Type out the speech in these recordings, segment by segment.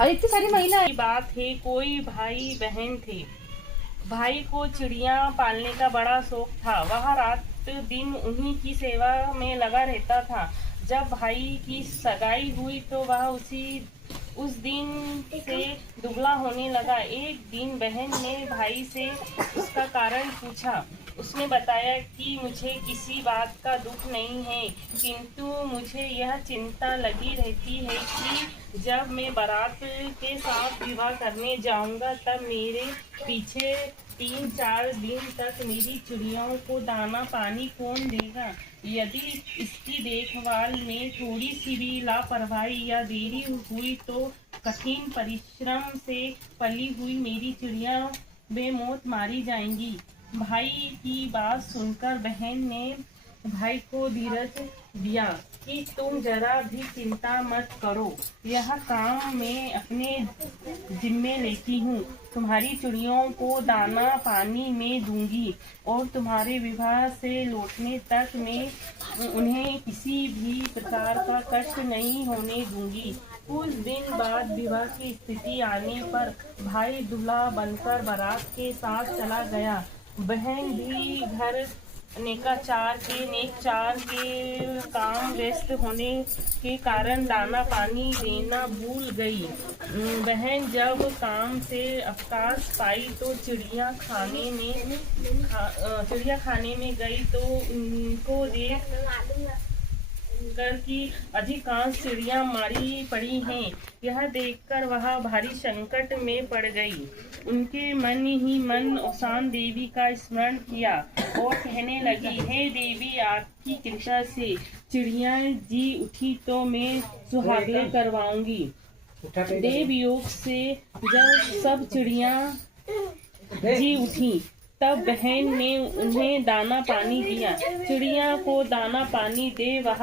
और इतनी सारी महिला की बात है, कोई भाई बहन थे। भाई को चिड़िया पालने का बड़ा शौक था। वह रात दिन उन्हीं की सेवा में लगा रहता था। जब भाई की सगाई हुई तो वह उस दिन से दुबला होने लगा। एक दिन बहन ने भाई से उसका कारण पूछा। उसने बताया कि मुझे किसी बात का दुख नहीं है, किंतु मुझे यह चिंता लगी रहती है कि जब मैं बारात के साथ विवाह करने जाऊंगा तब मेरे पीछे 3-4 दिन तक मेरी चिड़ियों को दाना पानी कौन देगा। यदि इसकी देखभाल में थोड़ी सी भी लापरवाही या देरी हुई तो कठिन परिश्रम से पली हुई मेरी चिड़िया बेमौत मारी जाएंगी। भाई की बात सुनकर बहन ने भाई को धीरज दिया कि तुम जरा भी चिंता मत करो, यह काम मैं अपने जिम्मे लेती हूँ। तुम्हारी चिड़ियों को दाना पानी में दूंगी और तुम्हारे विवाह से लौटने तक मैं उन्हें किसी भी प्रकार का कष्ट नहीं होने दूंगी। कुछ दिन बाद विवाह की स्थिति आने पर भाई दूल्हा बनकर बारात के साथ चला गया। बहन भी घर नेकाचार के काम व्यस्त होने के कारण दाना पानी देना भूल गई। बहन जब काम से अवकाश पाई तो चिड़िया खाने में गई तो उनको देख कर की अधिकांश चिड़िया मारी पड़ी हैं। यह देखकर वह भारी संकट में पड़ गई। उनके मन ही मन औसान देवी का स्मरण किया और कहने लगी, हे देवी, आपकी कृपा से चिड़िया जी उठी तो मैं सुहागन करवाऊंगी। देव योग से जब सब चिड़िया जी उठी तब बहन ने उन्हें दाना पानी दिया। चिड़िया को दाना पानी दे वह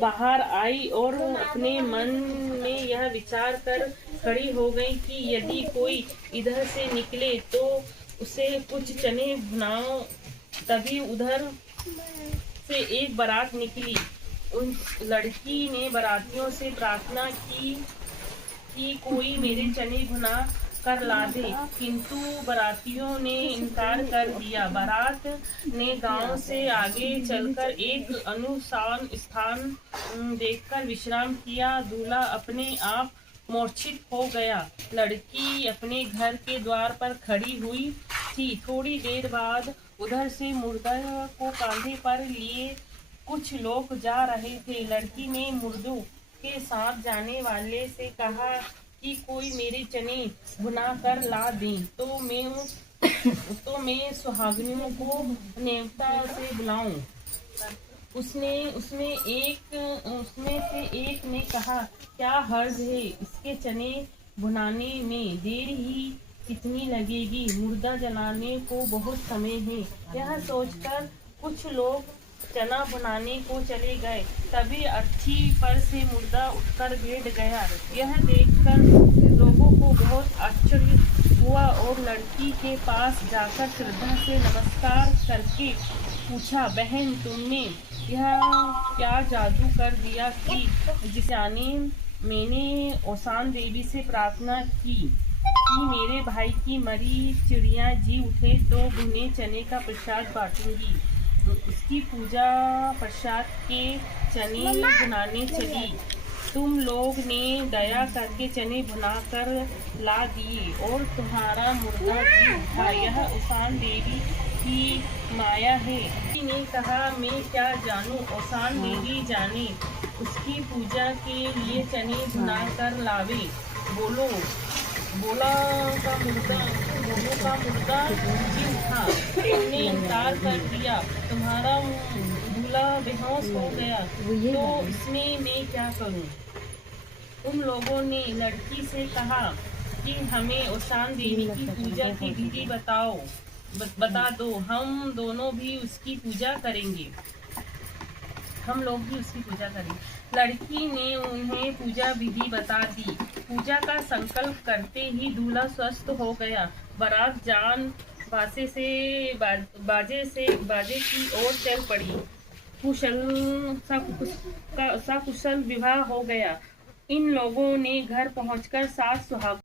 बाहर आई और अपने मन में यह विचार कर खड़ी हो गई कि यदि कोई इधर से निकले तो उसे कुछ चने भुनाओ। तभी उधर से एक बारात निकली। उन लड़की ने बारातियों से प्रार्थना की कि कोई मेरे चने भुना कर ला दे, किंतु बारातियों ने इनकार कर दिया। बारात ने गांव से आगे चलकर एक अनुशान स्थान देखकर विश्राम किया। दूल्हा अपने आप मूर्छित हो गया। लड़की अपने घर के द्वार पर खड़ी हुई थी। थोड़ी देर बाद उधर से मुर्दा को कांधे पर लिए कुछ लोग जा रहे थे। लड़की ने मुर्दों के साथ जाने वाले से कहा कि कोई मेरे चने भुना कर ला दे तो मैं सुहागिनों को नेवता से बुलाऊं। उसमें से एक ने कहा, क्या हर्ज है, इसके चने भुनाने में देर ही कितनी लगेगी, मुर्दा जलाने को बहुत समय है। यह सोचकर कुछ लोग चना बनाने को चले गए। तभी अर्थी पर से मुर्दा उठकर बैठ गया। यह देखकर लोगों को बहुत आश्चर्य हुआ और लड़की के पास जाकर श्रद्धा से नमस्कार करके पूछा, बहन, तुमने यह क्या जादू कर दिया कि जिसाने मैंने औसान देवी से प्रार्थना की कि मेरे भाई की मरी चिड़िया जी उठे तो भुने चने का प्रसाद बांटूंगी। उसकी पूजा प्रसाद के चने बनाने चली। तुम लोग ने दया करके चने बनाकर ला दिए और तुम्हारा मुर्दा जी उठा। यह औसान देवी की माया है। किसी ने कहा, मैं क्या जानूं, औसान देवी जाने। उसकी पूजा के लिए चने बनाकर लावे। बोला का मुर्दा जी उठा। हमने इनकार कर दिया। तुम्हारा दूल्हा बेहोश हो गया तो इसमें मैं क्या करूं? उन लोगों ने लड़की से कहा कि हमें औसान देवी की पूजा की विधि बता दो, हम दोनों भी उसकी पूजा करेंगे। हम लोग भी उसकी पूजा करेंगे। लड़की ने उन्हें पूजा विधि बता दी। पूजा का संकल्प करते ही दूल्हा स्वस्थ हो गया। बारात जान बाजे की ओर चल पड़ी। सकुशल विवाह हो गया। इन लोगों ने घर पहुंचकर सास सुहाग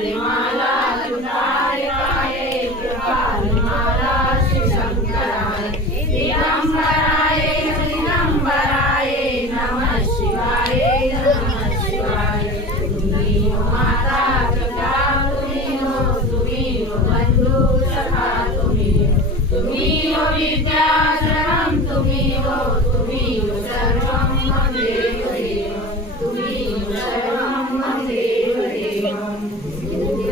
काले माँ